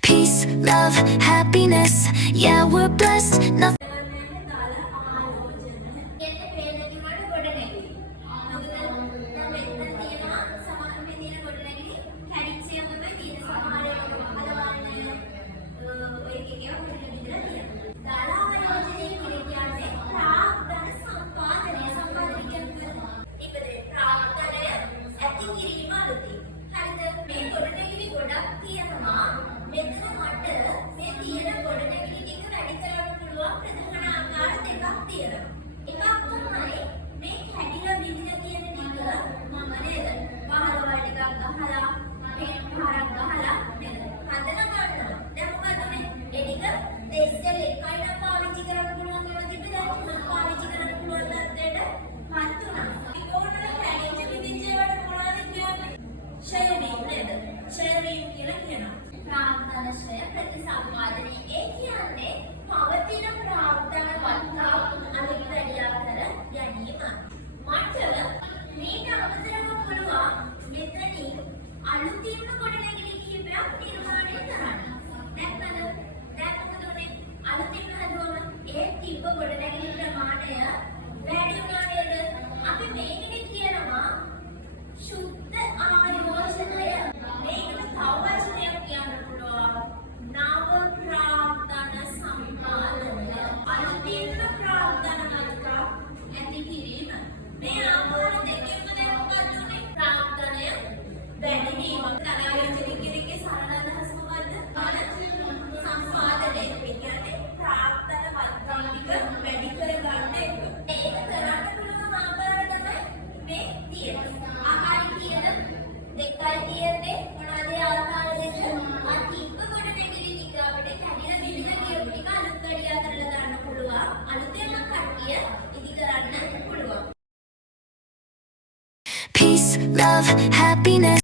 Peace, love, happiness. Yeah, we're blessed. Nothing. ප්‍රාර්ථනාශය ප්‍රතිසම්පාදනයේ ඒ කියන්නේ පවතින ප්‍රාර්ථනාවක් අනිත් වැඩියා කර ගැනීම. මට මේක අමතරව පුළුවන් මෙතනින් අලුතින්ම ගොඩනැගිලි කිහිපයක් නිර්මාණය කරන්න. දැන් මොකද උනේ? අලුතින්ම හදුවම ඒ තිබ්බ ගොඩනැගිලි ප්‍රමාණය වැඩි වුණා නේද? අපි මේකෙදි කියනවා සුද්ධ ආයෝජනය. මේකට තව වචනයක් කියන්න පුළුවන්. නව ප්‍රාර්ථනා සම්පාදනය. අලුතින්ම ප්‍රාර්ථනාවක් ඇති කිරීම. මේ ආකාර දෙකෙන්ම දැන් මොකක්ද උනේ? ප්‍රාර්ථනය වැඩි වීම. තරායෝජන කිරීමේ සරල අදහස මොකද්ද? සම්පාදනය. ඒ කියන්නේ ප්‍රාර්ථනා වත්කාලික වැඩි කරගන්න එක. ඒක කරන්න පුළුවන් ආකාරය තමයි මේ තියෙන්නේ. ආකාරය කියන දෙකයි තියෙන්නේ. මොනවද ආකාර දෙක? අතිප්ප කොට නැගිලි ටික අපිට කැඩිලා බිඳින කියපු ටික අලුත් කඩියා කරලා දාන්න පුළුවන්. අලුතෙන්ම කට්ටිය ඉදි කරන්න පුළුවන්. Peace, love, happiness.